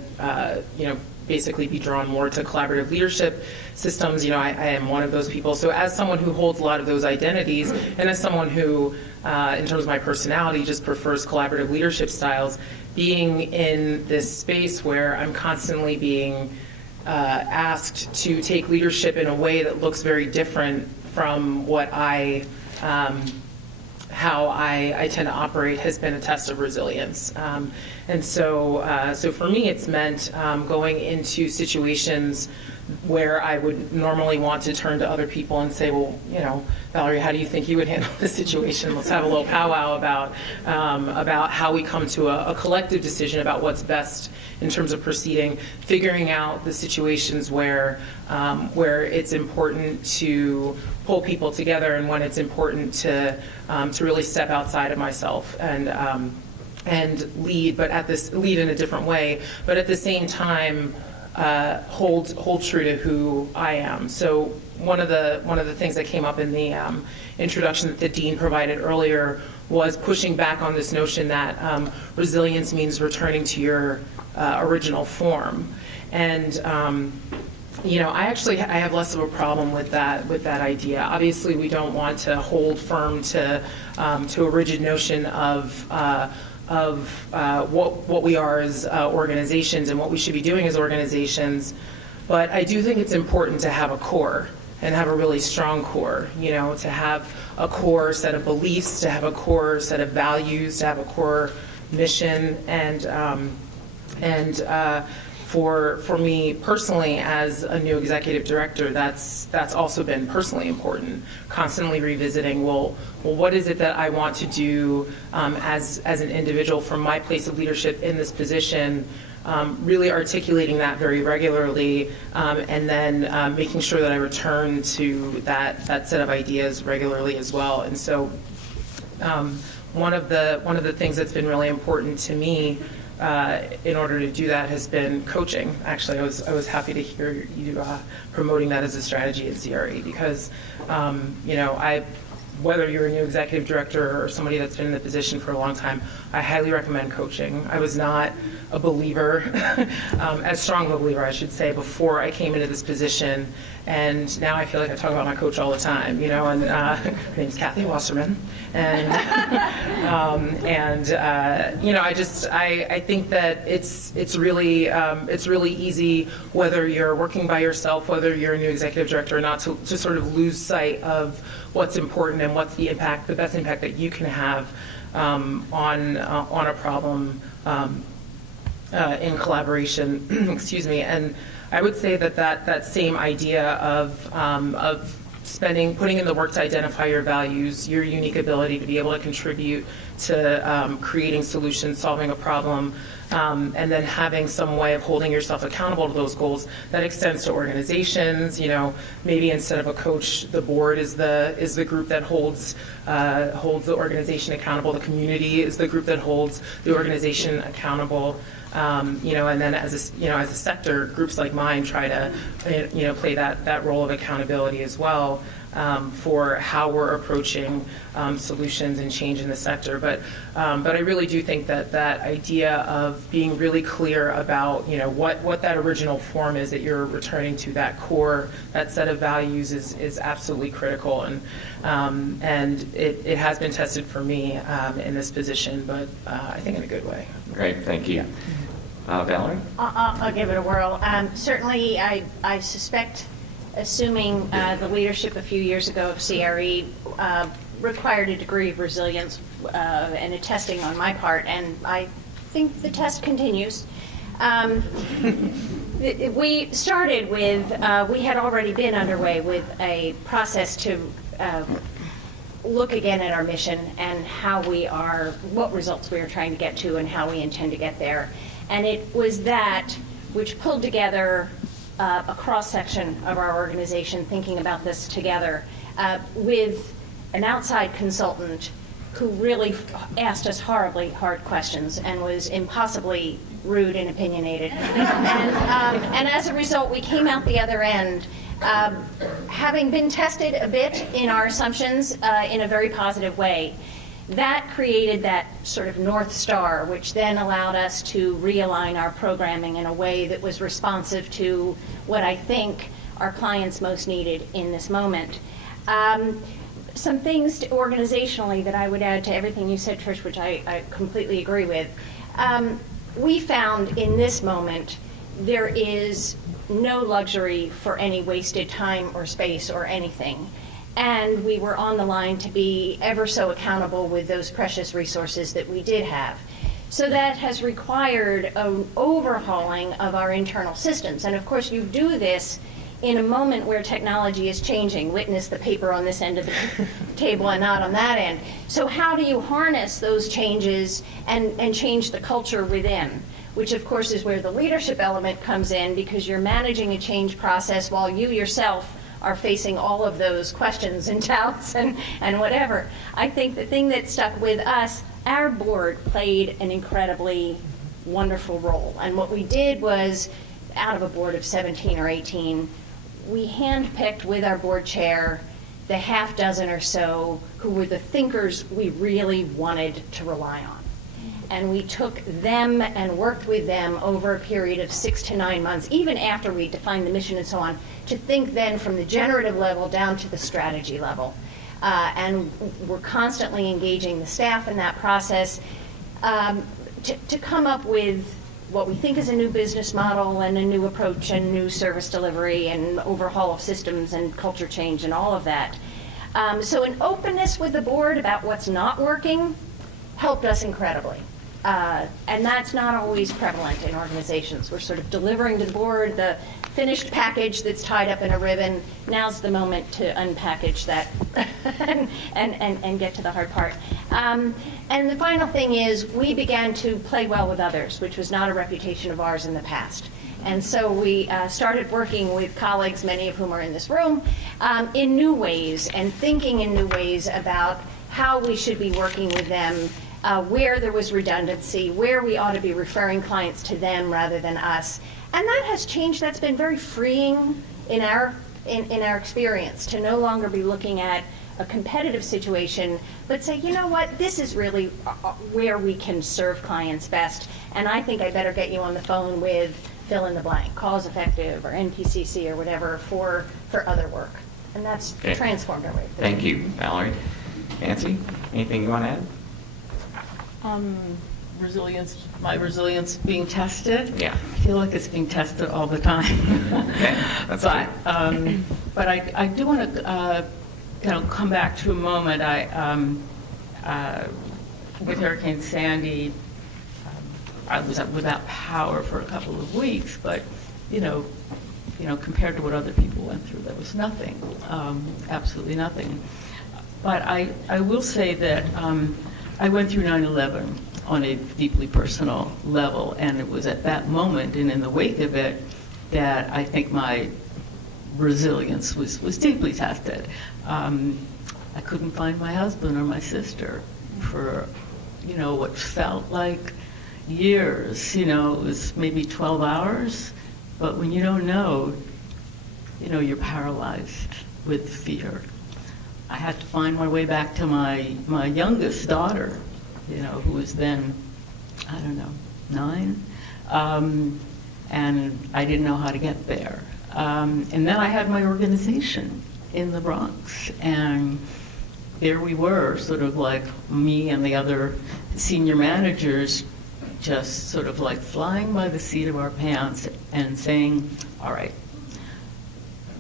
basically be drawn more to collaborative leadership systems. I am one of those people. So as someone who holds a lot of those identities, and as someone who, in terms of my personality, just prefers collaborative leadership styles, being in this space where I'm constantly being asked to take leadership in a way that looks very different from what how I tend to operate has been a test of resilience. And so for me, it's meant going into situations where I would normally want to turn to other people and say, well, Valyrie, how do you think you would handle this situation? Let's have a little powwow about how we come to a collective decision about what's best in terms of proceeding, figuring out the situations where it's important to pull people together and when it's important to really step outside of myself and lead, lead in a different way, but at the same time hold true to who I am. So one of the things that came up in the introduction that the dean provided earlier was pushing back on this notion that resilience means returning to your original form. And I have less of a problem with that idea. Obviously, we don't want to hold firm to a rigid notion of what we are as organizations and what we should be doing as organizations. But I do think it's important to have a core and have a really strong core, to have a core set of beliefs, to have a core set of values, to have a core mission, and for me personally as a new executive director, that's also been personally important. Constantly revisiting, well, what is it that I want to do as an individual from my place of leadership in this position? Really articulating that very regularly, and then making sure that I return to that set of ideas regularly as well. And so, one of the things that's been really important to me in order to do that has been coaching. Actually, I was happy to hear you promoting that as a strategy at CRE because, whether you're a new executive director or somebody that's been in the position for a long time, I highly recommend coaching. I was not a believer, as strong of a believer, I should say, before I came into this position. And now I feel like I talk about my coach all the time, and her name's Kathy Wasserman. And, I think that it's really easy, whether you're working by yourself, whether you're a new executive director or not, to sort of lose sight of what's important and what's the best impact that you can have on a problem in collaboration. Excuse me. And I would say that same idea of putting in the work to identify your values, your unique ability to be able to contribute to creating solutions, solving a problem, and then having some way of holding yourself accountable to those goals that extends to organizations. Maybe instead of a coach, the board is the group that holds the organization accountable. The community is the group that holds the organization accountable. And then as a sector, groups like mine try to play that role of accountability as well. For how we're approaching solutions and change in the sector, but I really do think that idea of being really clear about what that original form is that you're returning to, that core, that set of values is absolutely critical, and it has been tested for me in this position, but I think in a good way. Great, thank you. Valyrie? I'll give it a whirl. Certainly, I suspect, assuming the leadership a few years ago of CRE required a degree of resilience and a testing on my part, and I think the test continues. We started with, we had already been underway with a process to look again at our mission and what results we are trying to get to and how we intend to get there. And it was that which pulled together a cross-section of our organization thinking about this together. with an outside consultant who really asked us horribly hard questions and was impossibly rude and opinionated. And as a result, we came out the other end having been tested a bit in our assumptions in a very positive way. That created that sort of North Star, which then allowed us to realign our programming in a way that was responsive to what I think our clients most needed in this moment. Some things organizationally that I would add to everything you said, Trish, which I completely agree with. We found in this moment there is no luxury for any wasted time or space or anything. And we were on the line to be ever so accountable with those precious resources that we did have. So that has required an overhauling of our internal systems. And of course, you do this in a moment where technology is changing. Witness the paper on this end of the table and not on that end. So how do you harness those changes and change the culture within? Which of course is where the leadership element comes in, because you're managing a change process while you yourself are facing all of those questions and doubts and whatever. I think the thing that stuck with us, our board played an incredibly wonderful role. And what we did was, out of a board of 17 or 18, we handpicked with our board chair the half dozen or so who were the thinkers we really wanted to rely on. And we took them and worked with them over a period of 6 to 9 months, even after we defined the mission and so on, to think then from the generative level down to the strategy level. And we're constantly engaging the staff in that process to come up with what we think is a new business model and a new approach and new service delivery and overhaul of systems and culture change and all of that. So an openness with the board about what's not working helped us incredibly. And that's not always prevalent in organizations. We're sort of delivering to the board the finished package that's tied up in a ribbon. Now's the moment to unpackage that and get to the hard part. And the final thing is, we began to play well with others, which was not a reputation of ours in the past. And so we started working with colleagues, many of whom are in this room, in new ways and thinking in new ways about how we should be working with them, where there was redundancy, where we ought to be referring clients to them rather than us. And that has changed. That's been very freeing in our experience, to no longer be looking at a competitive situation, but say, you know what, this is really where we can serve clients best. And I think I better get you on the phone with fill in the blank, Cause Effective or NPCC or whatever for other work. And that's transformed our way. Thank you, Valyrie. Nancy, anything you want to add? My resilience being tested. Yeah. I feel like it's being tested all the time. Okay, that's good. But I do want to come back to a moment. With Hurricane Sandy, I was without power for a couple of weeks, but compared to what other people went through, that was nothing, absolutely nothing. But I will say that I went through 9/11 on a deeply personal level, and it was at that moment and in the wake of it that I think my resilience was deeply tested. I couldn't find my husband or my sister for, what felt like years. It was maybe 12 hours, but when you don't know, you're paralyzed with fear. I had to find my way back to my youngest daughter, who was then, 9, and I didn't know how to get there. And then I had my organization in the Bronx, and there we were, sort of like me and the other senior managers, just sort of like flying by the seat of our pants and saying, all right,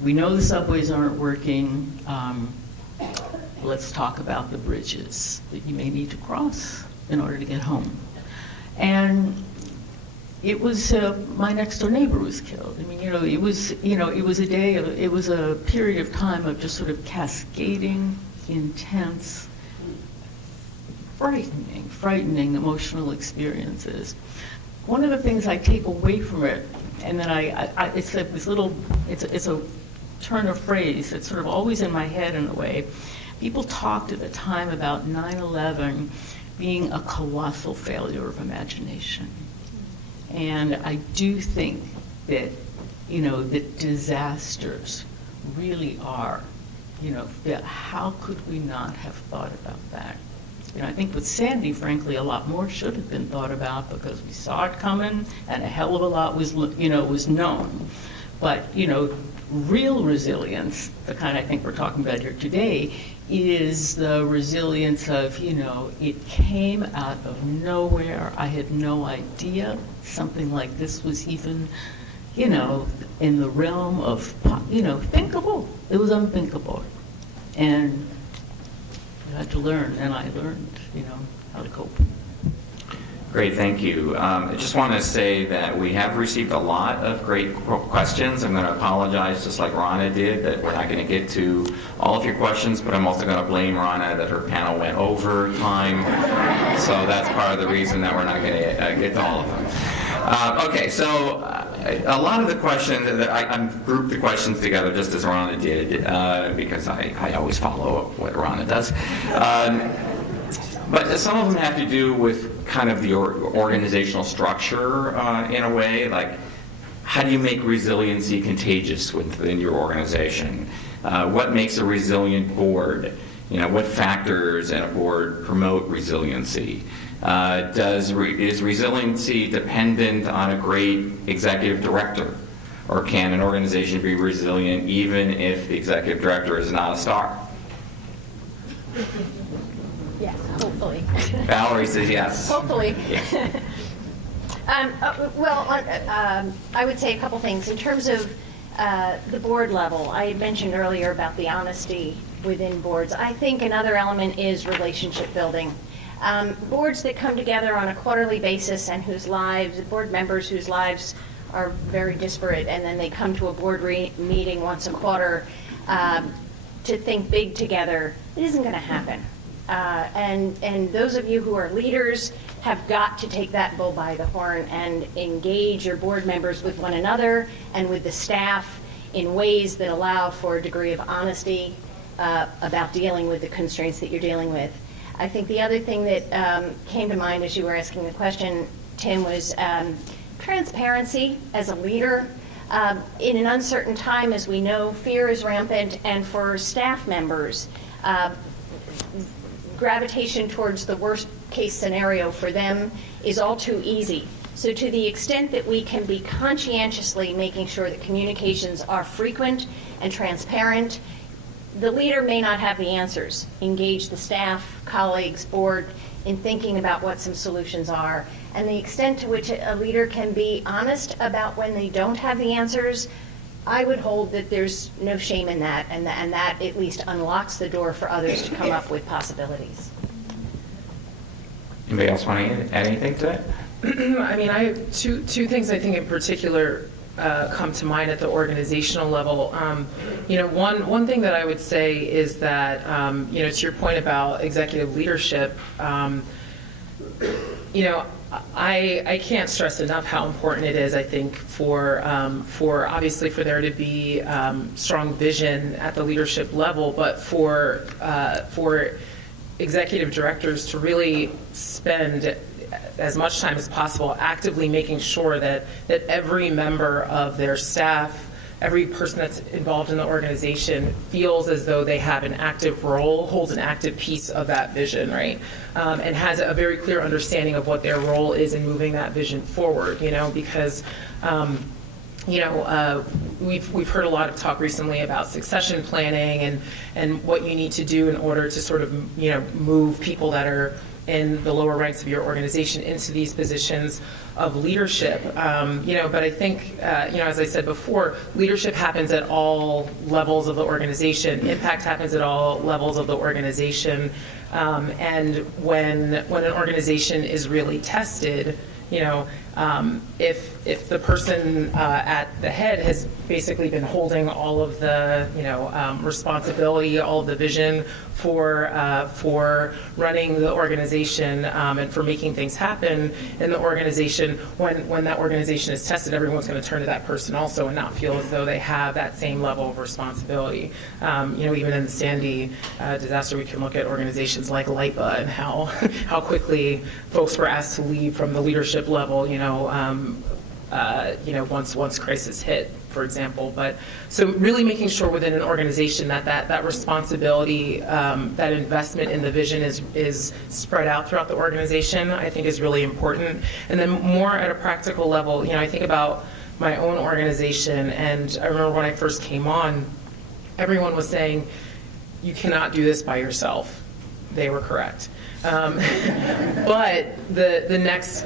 we know the subways aren't working, let's talk about the bridges that you may need to cross in order to get home. And it was my next door neighbor was killed. It was a period of time of just sort of cascading, intense, frightening emotional experiences. One of the things I take away from it, and then it's a turn of phrase that's sort of always in my head in a way. People talked at the time about 9/11 being a colossal failure of imagination. And I do think that, that disasters really are, that how could we not have thought about that? I think with Sandy, frankly, a lot more should have been thought about because we saw it coming and a hell of a lot was, was known. But, real resilience, the kind I think we're talking about here today, is the resilience of, it came out of nowhere. I had no idea something like this was even, in the realm of, thinkable. It was unthinkable. And you had to learn, and I learned, how to cope. Great, thank you. I just want to say that we have received a lot of great questions. I'm going to apologize, just like Rana did, that we're not going to get to all of your questions, but I'm also going to blame Rana that her panel went over time. So that's part of the reason that we're not going to get to all of them. Okay, so a lot of the questions, I grouped the questions together just as Rana did, because I always follow what Rana does. But some of them have to do with kind of the organizational structure in a way, like how do you make resiliency contagious within your organization? What makes a resilient board? What factors in a board promote resiliency? Is resiliency dependent on a great executive director? Or can an organization be resilient even if the executive director is not a star? Yes, hopefully. Valyrie says yes. Hopefully. Yes. I would say a couple things. In terms of the board level, I had mentioned earlier about the honesty within boards. I think another element is relationship building. Boards that come together on a quarterly basis and board members whose lives are very disparate, and then they come to a board meeting once a quarter to think big together, it isn't going to happen. And those of you who are leaders have got to take that bull by the horn and engage your board members with one another and with the staff in ways that allow for a degree of honesty about dealing with the constraints that you're dealing with. I think the other thing that came to mind as you were asking the question, Tim, was transparency as a leader. In an uncertain time, as we know, fear is rampant, and for staff members, gravitation towards the worst case scenario for them is all too easy. So to the extent that we can be conscientiously making sure that communications are frequent and transparent, the leader may not have the answers. Engage the staff, colleagues, board in thinking about what some solutions are. And the extent to which a leader can be honest about when they don't have the answers, I would hold that there's no shame in that, and that at least unlocks the door for others to come up with possibilities. Anybody else want to add anything to that? I mean, I have two things I think in particular come to mind at the organizational level. One thing that I would say is that, to your point about executive leadership, I can't stress enough how important it is, I think, for obviously for there to be strong vision at the leadership level, but for executive directors to really spend as much time as possible actively making sure that every member of their staff, every person that's involved in the organization feels as though they have an active role, holds an active piece of that vision, right? And has a very clear understanding of what their role is in moving that vision forward, because we've heard a lot of talk recently about succession planning and what you need to do in order to sort of, move people that are in the lower ranks of your organization into these positions of leadership. But I think, as I said before, leadership happens at all levels of the organization. Impact happens at all levels of the organization. And when an organization is really tested, If the person at the head has basically been holding all of the responsibility, all of the vision for running the organization and for making things happen in the organization, when that organization is tested, everyone's going to turn to that person also and not feel as though they have that same level of responsibility. Even in the Sandy disaster, we can look at organizations like LIPA and how quickly folks were asked to leave from the leadership level, once crisis hit, for example. But so really making sure within an organization that responsibility, that investment in the vision is spread out throughout the organization, I think is really important. And then more at a practical level, I think about my own organization, and I remember when I first came on, everyone was saying, you cannot do this by yourself. They were correct. But the next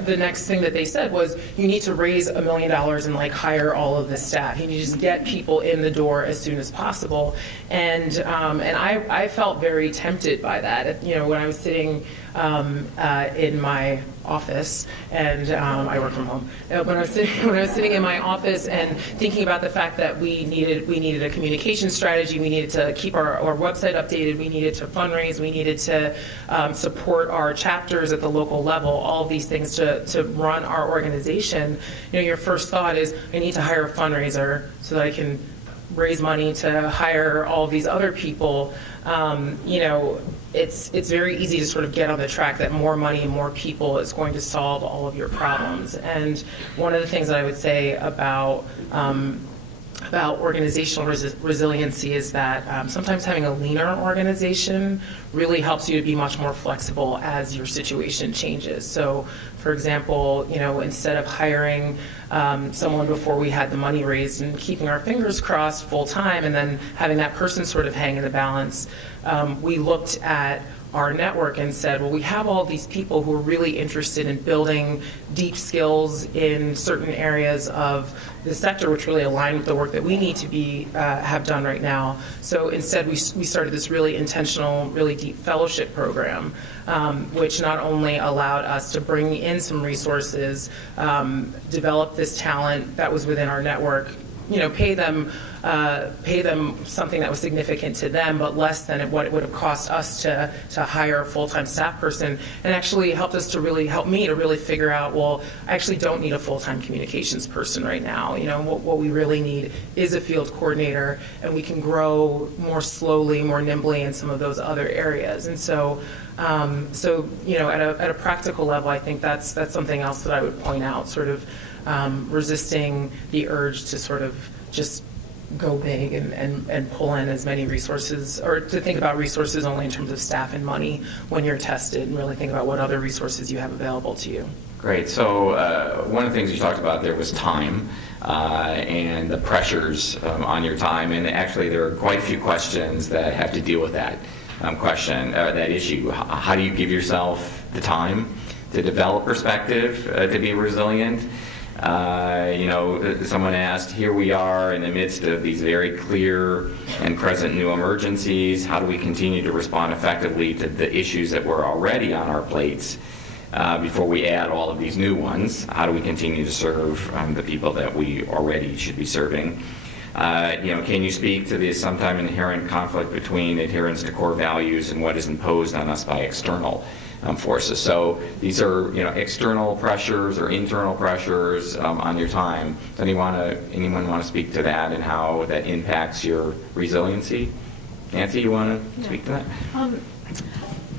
thing that they said was, you need to raise $1 million and hire all of the staff. You need to just get people in the door as soon as possible. And I felt very tempted by that. When I was sitting in my office, and I work from home. When I was sitting in my office and thinking about the fact that we needed a communication strategy, we needed to keep our website updated, we needed to fundraise, we needed to support our chapters at the local level, all of these things to run our organization. Your first thought is, I need to hire a fundraiser so that I can raise money to hire all of these other people. It's very easy to sort of get on the track that more money and more people is going to solve all of your problems. And one of the things that I would say about organizational resiliency is that sometimes having a leaner organization really helps you to be much more flexible as your situation changes. So, for example, instead of hiring someone before we had the money raised and keeping our fingers crossed full time and then having that person sort of hang in the balance, we looked at our network and said, well, we have all these people who are really interested in building deep skills in certain areas of the sector, which really align with the work that we need to have done right now. So instead, we started this really intentional, really deep fellowship program, which not only allowed us to bring in some resources, develop this talent that was within our network, pay them something that was significant to them, but less than what it would have cost us to hire a full-time staff person, and actually helped me to really figure out, well, I actually don't need a full-time communications person right now. What we really need is a field coordinator, and we can grow more slowly, more nimbly in some of those other areas. And so at a practical level, I think that's something else that I would point out, sort of resisting the urge to sort of just go big and pull in as many resources, or to think about resources only in terms of staff and money when you're tested, and really think about what other resources you have available to you. Great. So one of the things you talked about there was time and the pressures on your time, and actually there are quite a few questions that have to deal with that that issue. How do you give yourself the time to develop perspective, to be resilient? Someone asked, here we are in the midst of these very clear and present new emergencies. How do we continue to respond effectively to the issues that were already on our plates before we add all of these new ones? How do we continue to serve the people that we already should be serving? Can you speak to the sometimes inherent conflict between adherence to core values and what is imposed on us by external forces? So these are, external pressures or internal pressures on your time. Does anyone want to speak to that and how that impacts your resiliency? Nancy, you want to speak to that?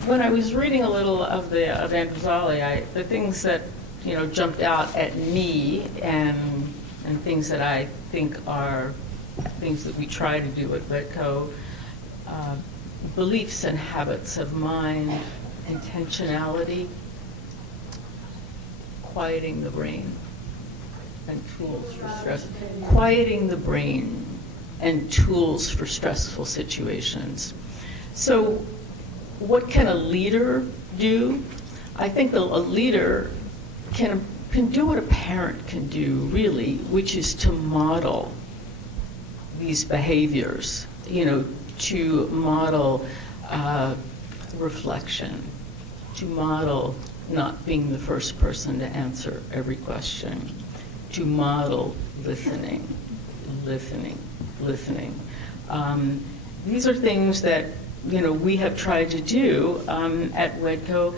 When I was reading a little of Andrew Zolli, the things that jumped out at me and things that I think are things that we try to do at WHEDco, beliefs and habits of mind, intentionality, quieting the brain, and tools for stress. Quieting the brain and tools for stressful situations. So what can a leader do? I think a leader can do what a parent can do, really, which is to model these behaviors, to model reflection, to model not being the first person to answer every question, to model listening. These are things that, we have tried to do at WHEDco,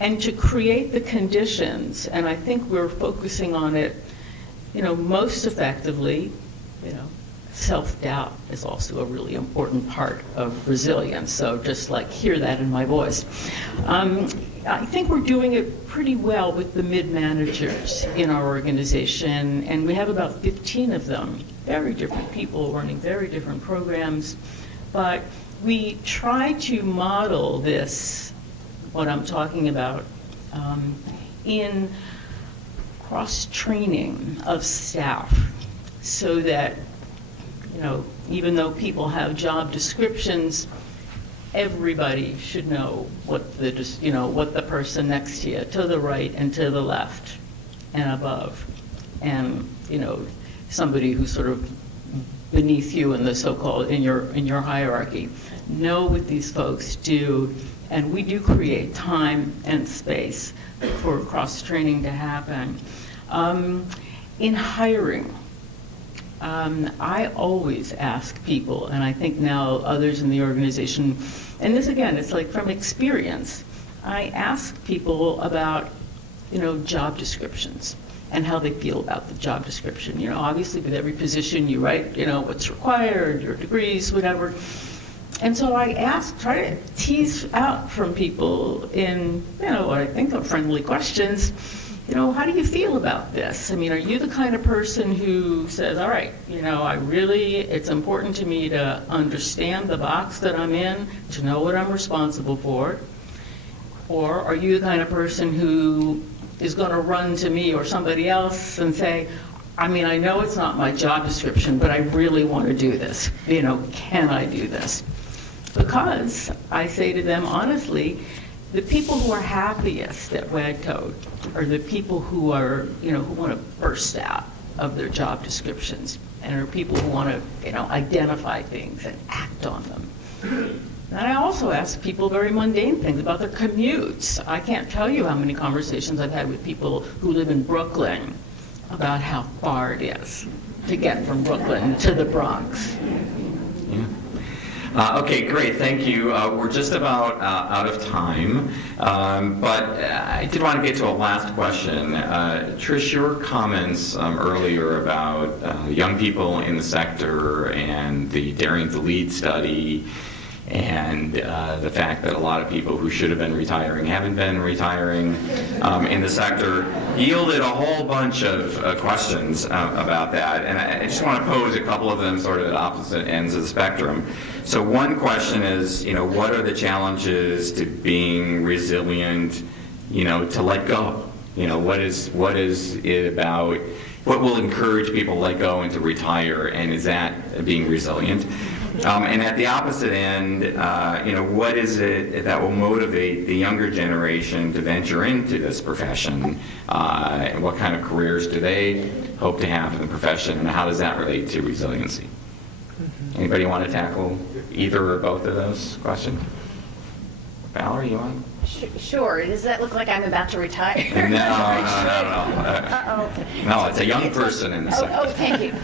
and to create the conditions, and I think we're focusing on it, most effectively. Self-doubt is also a really important part of resilience, so just hear that in my voice. I think we're doing it pretty well with the mid-managers in our organization, and we have about 15 of them, very different people running very different programs, but we try to model this, what I'm talking about, in cross-training of staff, so that even though people have job descriptions, everybody should know what the person next to you, to the right and to the left and above, and somebody who's sort of beneath you in the so-called in your hierarchy, know what these folks do, and we do create time and space for cross-training to happen. In hiring, I always ask people, and I think now others in the organization, and this again, it's from experience, I ask people about, job descriptions and how they feel about the job description. Obviously with every position you write, what's required, your degrees, whatever. And so I try to tease out from people in, what I think are friendly questions, how do you feel about this? Are you the kind of person who says, all right, it's important to me to understand the box that I'm in, to know what I'm responsible for? Or are you the kind of person who is going to run to me or somebody else and say, I know it's not my job description, but I really want to do this. Can I do this? Because I say to them, honestly, the people who are happiest at WHEDco are the people who are, who want to burst out of their job descriptions, and are people who want to, identify things and act on them. And I also ask people very mundane things about their commutes. I can't tell you how many conversations I've had with people who live in Brooklyn about how far it is to get from Brooklyn to the Bronx. Yeah. Okay, great, thank you. We're just about out of time, but I did want to get to a last question. Trish, your comments earlier about young people in the sector and the Daring to Lead study, and the fact that a lot of people who should have been retiring haven't been retiring in the sector, yielded a whole bunch of questions about that. And I just want to pose a couple of them sort of at opposite ends of the spectrum. So one question is, what are the challenges to being resilient, to let go? What is it about, what will encourage people to let go and to retire, and is that being resilient? And at the opposite end, what is it that will motivate the younger generation to venture into this profession? And what kind of careers do they hope to have in the profession, and how does that relate to resiliency? Anybody want to tackle either or both of those questions? Valyrie, you want? Sure. Does that look like I'm about to retire? No. Uh-oh. No, it's a young person in the sector. Oh, thank you.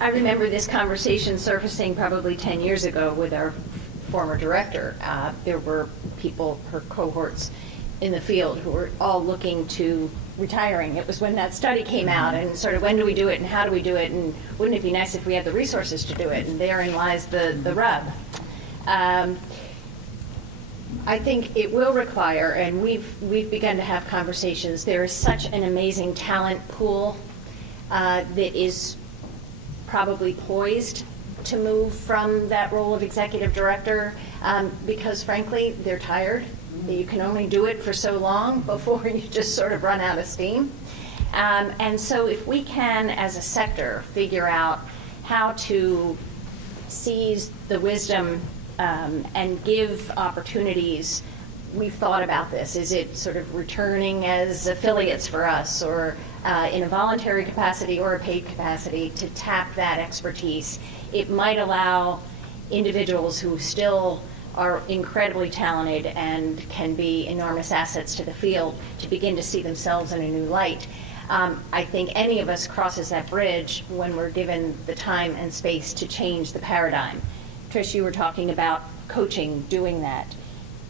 I remember this conversation surfacing probably 10 years ago with our former director. There were people, her cohorts in the field, who were all looking to retiring. It was when that study came out, and sort of when do we do it and how do we do it, and wouldn't it be nice if we had the resources to do it, and therein lies the rub. I think it will require, and we've begun to have conversations, there is such an amazing talent pool that is probably poised to move from that role of executive director, because frankly, they're tired. You can only do it for so long before you just sort of run out of steam. And so if we can, as a sector, figure out how to seize the wisdom and give opportunities, we've thought about this. Is it sort of returning as affiliates for us, or in a voluntary capacity or a paid capacity, to tap that expertise? It might allow individuals who still are incredibly talented and can be enormous assets to the field to begin to see themselves in a new light. I think any of us crosses that bridge when we're given the time and space to change the paradigm. Trish, you were talking about coaching, doing that.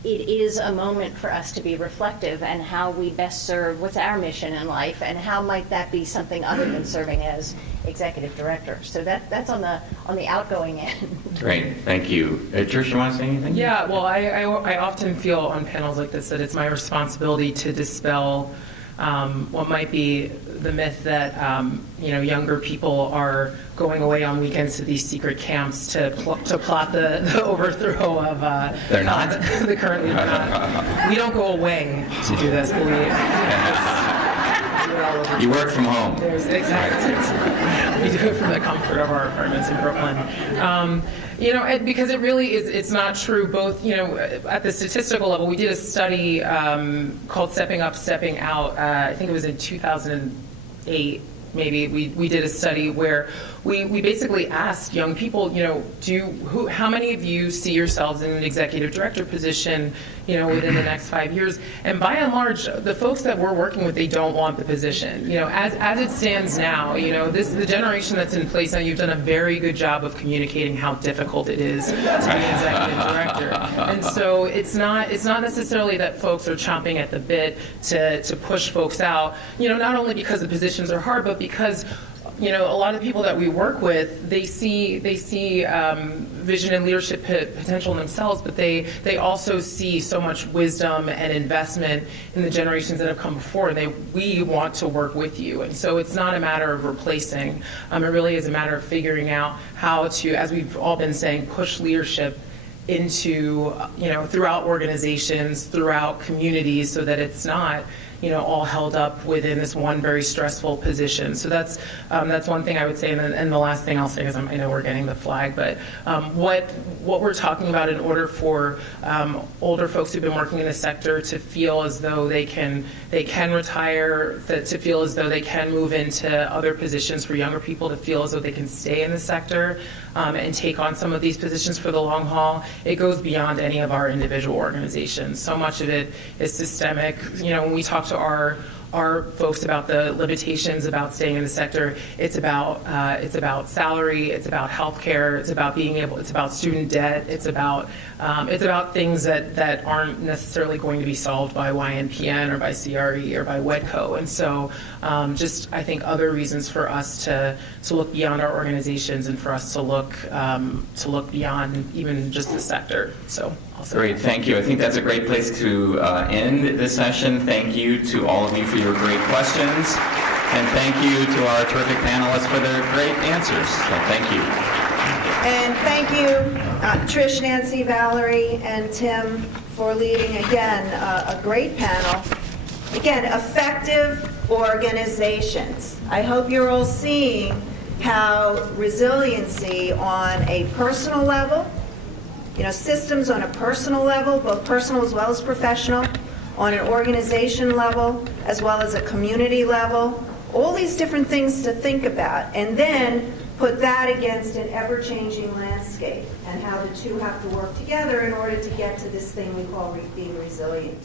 It is a moment for us to be reflective and how we best serve what's our mission in life, and how might that be something other than serving as executive director. So that's on the outgoing end. Great, thank you. Trish, you want to say anything? Yeah, well, I often feel on panels like this that it's my responsibility to dispel what might be the myth that younger people are going away on weekends to these secret camps to plot the overthrow of They're not? the current leader. Not. We don't go away to do this, believe me. You work from home. Exactly. We do it from the comfort of our apartments in Brooklyn. Because it really is, it's not true. Both, at the statistical level, we did a study called Stepping Up, Stepping Out. I think it was in 2008. Maybe we did a study where we basically asked young people, how many of you see yourselves in an executive director position, within the next 5 years? And by and large, the folks that we're working with, they don't want the position. As it stands now, the generation that's in place now, you've done a very good job of communicating how difficult it is to be an executive director. And so it's not necessarily that folks are chomping at the bit to push folks out, not only because the positions are hard, but because a lot of people that we work with, they see vision and leadership potential in themselves, but they also see so much wisdom and investment in the generations that have come before. We want to work with you, and so it's not a matter of replacing. It really is a matter of figuring out how to, as we've all been saying, push leadership into throughout organizations, throughout communities, so that it's not all held up within this one very stressful position. So that's one thing I would say. And the last thing I'll say is I know we're getting the flag, but what we're talking about in order for older folks who've been working in the sector to feel as though they can retire, to feel as though they can move into other positions, for younger people to feel as though they can stay in the sector and take on some of these positions for the long haul, it goes beyond any of our individual organizations. So much of it is systemic. When we talk to our folks about the limitations about staying in the sector, it's about salary, it's about healthcare, it's about student debt, it's about things that aren't necessarily going to be solved by YNPN or by CRE or by WHEDco. And so I think other reasons for us to look beyond our organizations and for us to look beyond even just the sector. So great, thank you. I think that's a great place to end this session. Thank you to all of you for your great questions, and thank you to our terrific panelists for their great answers. So thank you. And thank you, Trish, Nancy, Valyrie, and Tim, for leading, again, a great panel. Again, effective organizations. I hope you're all seeing how resiliency on a personal level, systems on a personal level, both personal as well as professional, on an organization level, as well as a community level, all these different things to think about, and then put that against an ever-changing landscape and how the two have to work together in order to get to this thing we call being resilient.